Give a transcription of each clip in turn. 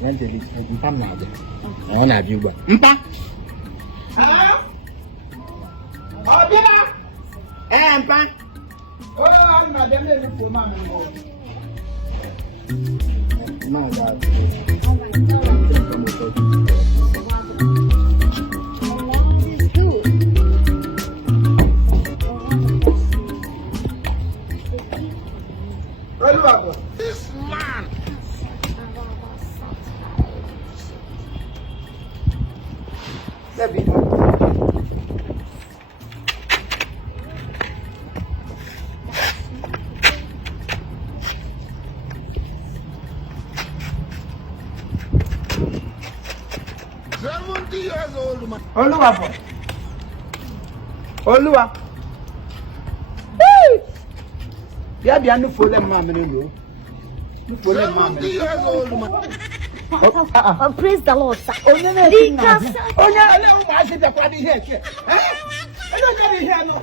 evangelist mpa na ade ọ na abi ugba mpa Obina mpa I'm not them little for man. ma da This man. Debbie. Oluwa boy. Oluwa. Bia no fole ma me no. No fole ma me. Praise the Lord, sir. Onya na ti na. Onya na o ma se be kwa di here ke. I don't get here no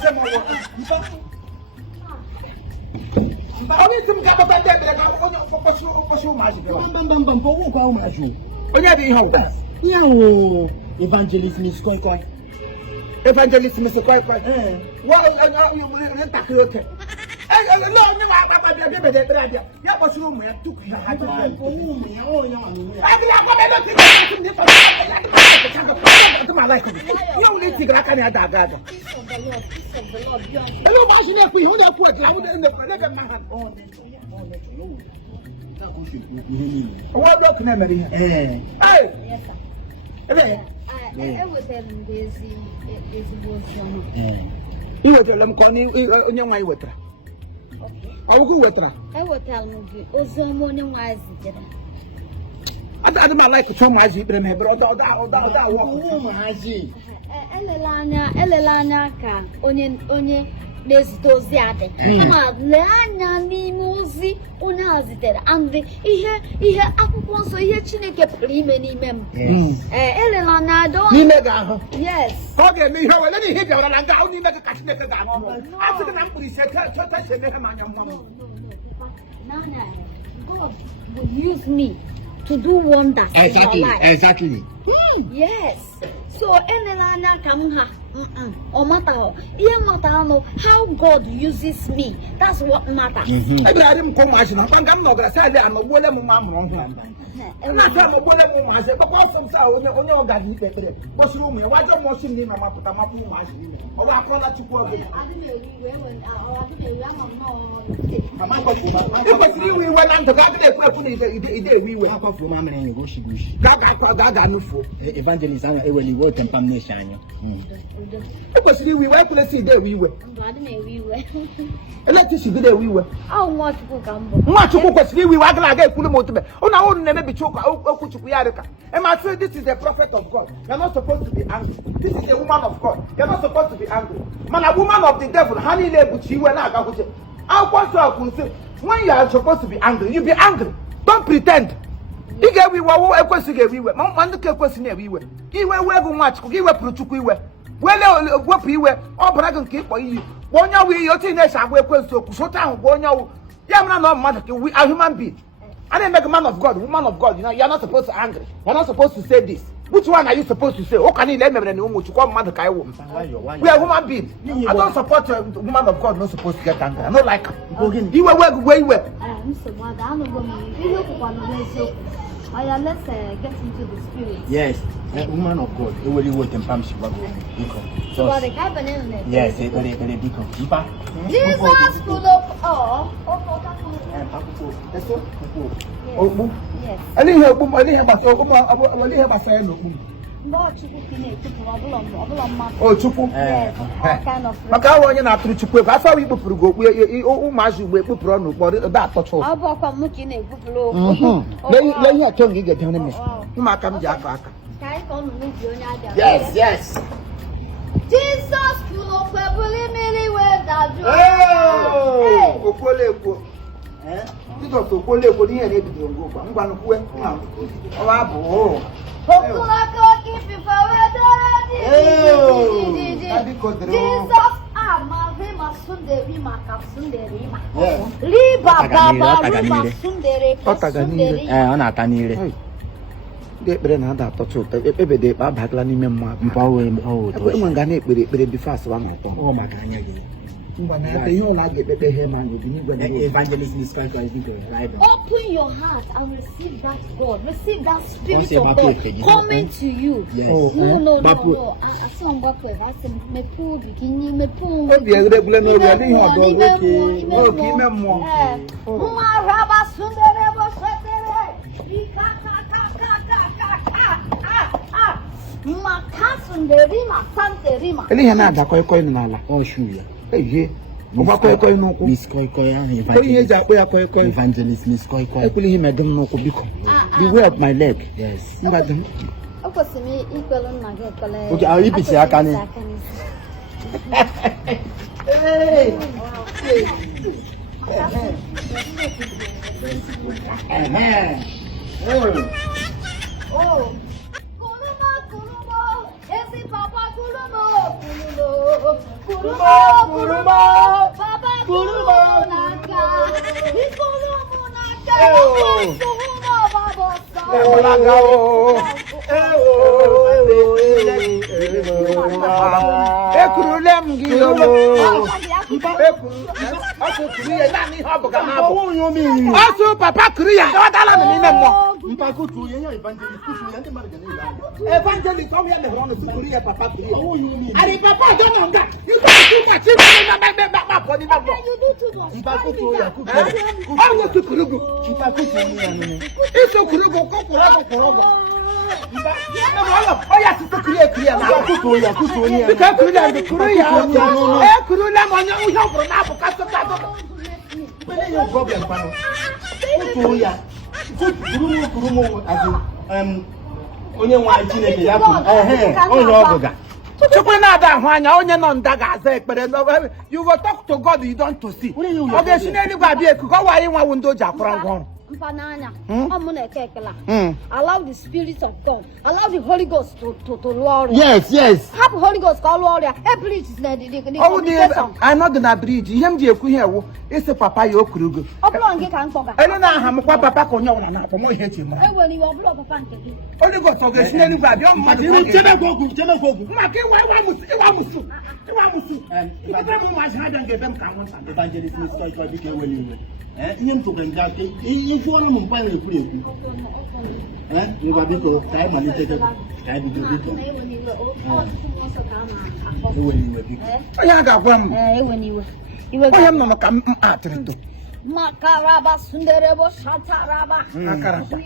say mo wo. Obi sim ka ba de be ka onya ko ma se be. bam po wo kwa ma ju Onya di ho. yawo evangelist miss koi Evangelist Mr. Koi. What you takiro ke. No, me wa ba be de. Ya bo suru mu e tuku ya ha to. o me o nya ma ni I be ko be no ti ni to. To my life. You need to graka ni ada aga. Peace of the Lord, you are Hello, ba shi ne ku hu na ku e wo de ne ko ma ha. What block na me here? Hey. yes, sir. Ebe. Was this was Iwo de lam ko ni onye nwa iwetra. okay. Awu ku wetra. I will tell you, Ozomo was it. I don't like to my zip and have that walk. o ma haji Elelanya ka onye na-ezitozi adị kama lee anya n'ime ozi onye azitere and ihe akwụkwọ nsọ ihe Chineke pụrụ ime n'ime m elela anya do N'ime ga-ahụ. yes Ọ ga-eme ihe wele n'ihe bịara na nga n'ime ka Chineke ga-ahụ. A sị na mkpụrụ ise chọta ise mee ma anya mma. Nana, God will use me to do wonders in your life. exactly Yes. So enelanya kam ha. O matter. Ihe matter no how God uses me. That's what matters. Ebe a dị m ko ma shi na nga m nọgara sị ele anọgbole m ma mụrụ ọhụrụ. Na ka m gbole m ma shi kwa ọsọ m sa onye ọ ga dị ikpe ekpere. Kpọsiri ụmụ ya wajọ m ọsị m n'ime mapụta mapụ ụmụ ma shi. Ọ ga akọ na Chukwu oge. mama ko fu Ịkwesịrị iwe iwe na ndụ ga adịghị ekwe na ide ewe iwe. ma ko fu ma mere ngo shigushi Ga nufuo. evangelist anga eweli wo tempam ne shanyo Ịkwesịrị iwe iwe ekwesịrị ide ewe iwe. Eleti si ide ewe iwe. Nwachukwu kwesịrị iwe iwe aga ekwulu m otube. Ụna ụnụ na-emebichi okwu Chukwu ya dịka. Say this is a prophet of God. You're not supposed to be angry. This is a woman of God. You're not supposed to be angry. Man, a woman of the devil, honey lebuchi iwe na agahuche. When you are supposed to be angry, you be angry. Don't pretend. Ige we wo ekwesị ga iwe. Ma ndị ka ekwesị na iwe. Iwe ego Nwachukwu, iwe pụrụ Chukwu iwe. Wele wepụ iwe, ọ bụra gị nke ịkpọ iyi. Onye ọwụ iyi otu na-esi agwa ekwesị okwu, sota ahụ bụ onye ọwụ. Ya mara na mmadụ ka we are human being. I didn't make a man of God, woman of God. You know, you're not supposed to angry. You're not supposed to say this. Which one are you supposed to say? Oh, can you let me know what you call mother? We are human beings. I don't support a woman of God not supposed to get angry. I don't like her. You were where you were. Let's get into the spirit. yes woman of God eweli wo tempam shibago So what happened? yes ele biko ipa Jesus full of all. eso Ogbu. Yes. Any here, ogbu, any here, but ogbu, any here, but say no ogbu. Oh, Chukwu. Yes. All kind of. Maka awo onye na-atụrụ Chukwu ego. Afọ Igbo pụrụ go ụmụazị Igbo ekpupụrụ ọnụ ụgbọ da atọcha ụzọ. Ọ bụ ọkwa m ka ị na-ekwupụrụ. Lee ihe achọ gị ga-eje nne. Ụmụaka m ji aka aka. Ka anyị ka ọ nọ n'ubi onye aja. yes Jesus full of every many ways that you. Oh, okwole ekwo. Jesus okwole ekwo n'ihe na-ebido ngwa ụgwa. Ngwa nkwuwe. Ọ wa bụ. Jesus, rima sunderi maka sunderi ma. Riba baba rima sunderi sunderi. Ọ na-ata n'ire. Ndị ekpere na-ada atọcha ụtọ ekpebe dị ekpe abagala n'ime mmụọ enwe nga na-ekpere ekpere bifo asụwa na ụtọ Ọ maka anya gị. ngwa na ebe ihe ụlọ a ga-ekpekpe ihe na ngụ n'igwe na Evangelist Miss Koi Koi biko. Open your heart and receive that God, receive that Spirit of God coming to you. Yes. No. I saw Mbakwe. I said, me poor bikini, me poor. obi egregule n'obi ọ dịghị ọdọ oke ime mmụọ Maraba sundere bo setere. Makasunderi masanteri ma. ele ihe na-ada koi koi n'ala Ọ shu ya. eje ọgba koi koi n'ụkwụ Miss Koi Koi ahụ onye ihe eji akpọ ya koi koi Evangelist Miss Koi Koi. ekwela ihe medụ m n'ụkwụ biko the way of my leg Yes. mgbadụ O kwesịrị ikwelu nna gị ekele. Okay, ahụ ibisi aka n'isi. Oh. Kurumo, esi papa kurumo, papa kurumo naka, ikurumo naka, kurumo babo ekurule m gị ọsụ papa kuru ya ọdala m n'ime mmụọ evangelist ọwụ ya mere ọnụ kuru ya papa kuru ya ari papa jọ nọ nga ọnwụ tukurugu isukurugu kụkwụrọgụ ọya tutukuru ekuru ya biko ekuru ya kuru ya ekurule m onye ihe ọ bụrụ na-abụ kasụta onye nwe anyị Chineke ya kwuru onye ọgụga. Chukwu na-ada ahụ anya onye nọ nda ga-aza ekpere you go talk to God you don't to see ọ ga-esi n'eluigwe abịa eku ka ọ wara ịnwa ndị o ji akwụra ngwa ọrụ Mpananya, allow the Spirit of God, allow the Holy Ghost to Lord. Yes. Have Holy Ghost call Lord. Please, the communication. I know the bridge. Him ji ekwu here wo ese papa ya okurugo. Oblo nke ka nkọga. Elu na aha mkwa papa ka onye ọbụla na-akpọ mo ihe chi mara. Ewe ni oblo papa nke gị. Holy Ghost ọ ga-esi n'eluigwe abịa mmadụ. Chebe gogu. Maka iwa musu. Ibe m nwa ha ga ebe m ka nwata. Evangelist Miss Koi Koi biko eweli iwe. Ihe m tụrụ nja ke ihe ọnụ m mpa na-ekwuru ekwu. Ngwa biko ka anyị malite ka anyị bido biko. Eweli iwe biko. Onye a ga-agwa m. Ewe ni iwe. Onye m nọ ka m atịrịtụ. Makaraba sunderebo shataraba. Makaraba.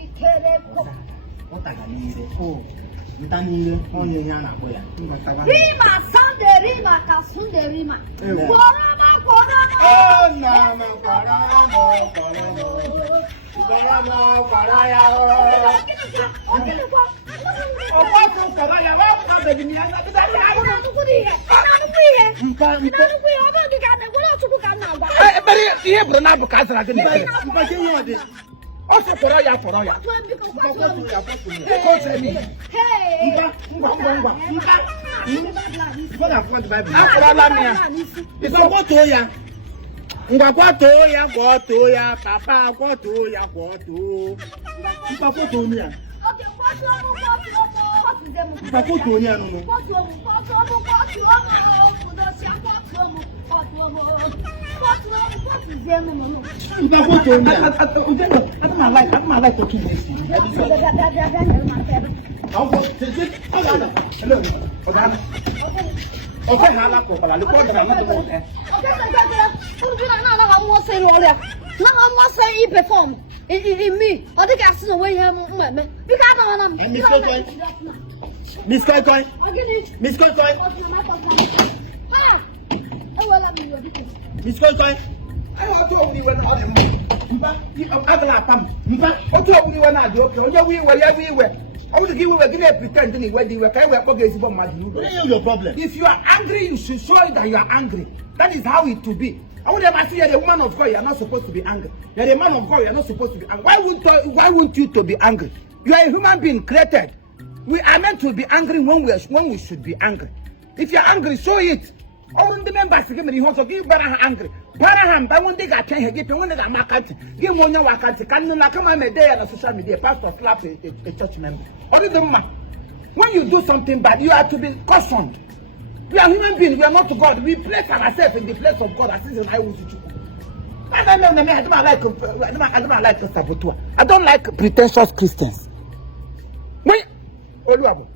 Ọtaga n'ire. Nta n'ire onye ihe a na-akpọ ya. Rima sanderima ka sunderima. Korama. Oh no. Ihe bụrụ na abụ ka azara gị ọ sọpụrụ ya fọrọ ya akpọrọla m ya ngwa kwatoo ya gwọtoo ya papa gwọtoo ya gwọtoo Mkpafoto onye a. Mkpafoto onye a nụnụ. Mkpafoto onye a. I'm like talking this. Okay, hala ko pala. Lupa na naman ito. Perform in me. I think I've seen away here. Miss Koi Koi. Miss Koi Koi. Miss Koi Koi. I want to only when all them. I want to give you a pretend where you were your problem. If you are angry, you should show it that you are angry. That is how it to be. I want to say you're the woman of God, you're not supposed to be angry. You're the man of God, you're not supposed to be angry. Why won't you to be angry? You are a human being created. We are meant to be angry when we should be angry. If you're angry, show it. All the members give me the horse of you better angry. Paraham, but when they got 10, give one of the market, give one your workers, can like come on a day on social media, pastor slap a church member. Or the man. When you do something bad, you have to be cautioned. We are human beings, we are not God. We place ourselves in the place of God. I don't like the saboteur. I don't like pretentious Christians. Wait, Oluwabo.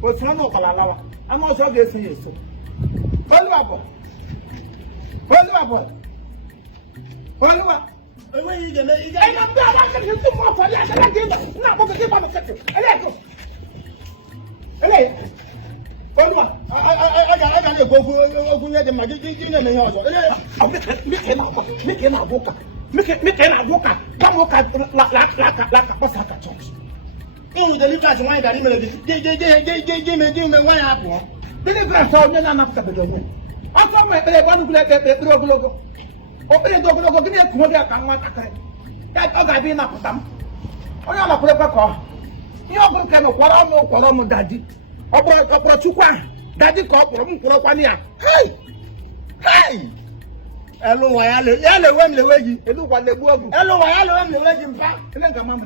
What's one of Alalawa? I'm also guessing you so. Oluwabo. When you get it, I'm not going to do more for you. I'm not going to give up a second. Hey, I got to go for the magic in the house. Make a walk. Come walk like a Osaka church. You the little guys want that give me one apple. Believe I saw you not to be. I saw my belly one who let the logo. Open the dog, give me a quarter and one attack. That other being up with them. Oh, you're not put up a car. You're going to come up what I'm daddy. Opera Chukwa, Daddy Cop, Purapania. Hey! Hello, yellow when the way you look what they work. hello, the way you back. And then come on.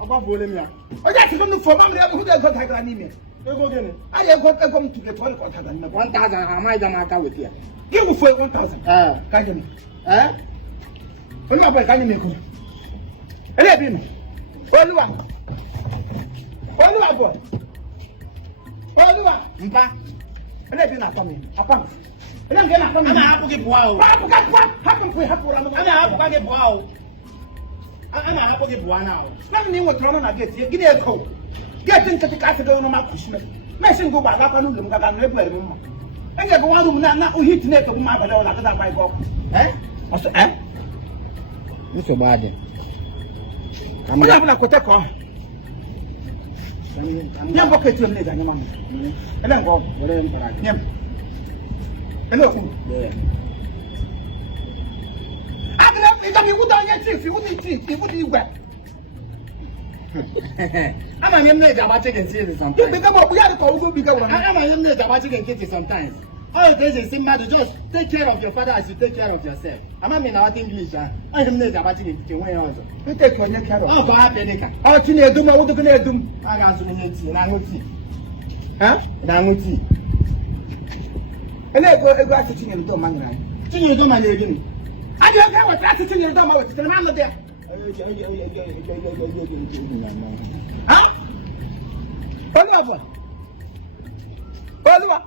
About Bolemia. Oh, that's going for mommy who does not have an email. You go get it. I have got to come to the 12 contact. 1,000, I might have with you. Give me for 1,000. Kind of me. When my can you make it? And let him. Oluwa. Mpa. And let him come in. Upon. And then get up on the apple get wow. What happened to happen? I get wow. I'm a happy one now. Nothing was running against you. Give me a call. Get into the category of my Christmas. Messing go back up on them. And you go on now who hit neck of my brother like that by God. Mr. Badi. I'm not going to take on. I'm not going to make any money. And then go. Hello. I would not chief, you wouldn't cheat, you wouldn't wet. I'm a young lady about chicken season sometimes. You become a we are the call bigger one. I'm a young lady about chicken kitchen sometimes. All it is simple to just take care of your father as you take care of yourself. I'm not mean out English. I'm late about chicken kitchen way also. You take your neck care of. Oh, happy. How to do my what to do? I got to tea and I'm with tea. Huh? And I'm with tea. And I go a glass of chicken and do man. You do my lady. I don't care what that's chicken and do my with the man there. Huh? Oliver. Oliver.